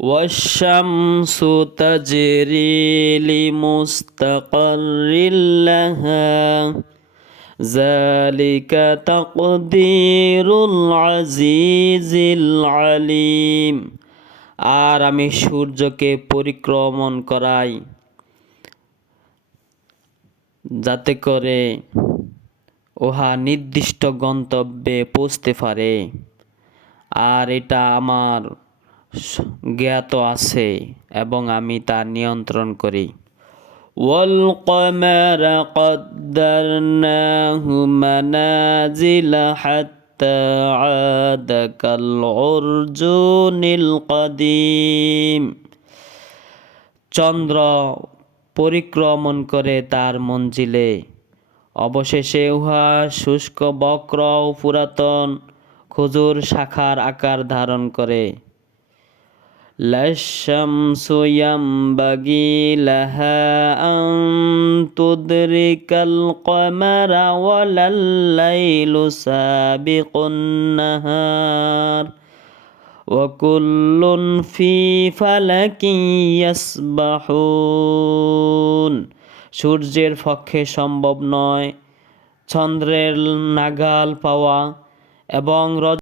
والشمس تجري لمستقر لها ذلك تقدير العزيز العليم। আর আমি সূর্যকে পরিক্রমণ করাই যাতে করে উহা নির্দিষ্ট গন্তব্যে পৌঁছতে পারে, আর এটা আমার জ্ঞাত আছে এবং আমি তা নিয়ন্ত্রণ করি। والقمر قدرناه منازل حتى عاد كالعرجون القديم। চন্দ্র পরিক্রমণ করে তার মঞ্জিলে, অবশেষে উহা শুষ্ক বক্র ও পুরাতন খজুর শাখার আকার ধারণ করে। লাশ-শামসু ইয়ামবাগি লাহা আন তুদরিকাল কমারা ওয়ালাল লাইলু সাবিকুন নাহার ওয়া কুল্লুন ফি ফালাকিন ইয়াসবাহুন। সূর্যের পক্ষে সম্ভব নয় চন্দ্রের নাগাল পাওয়া এবং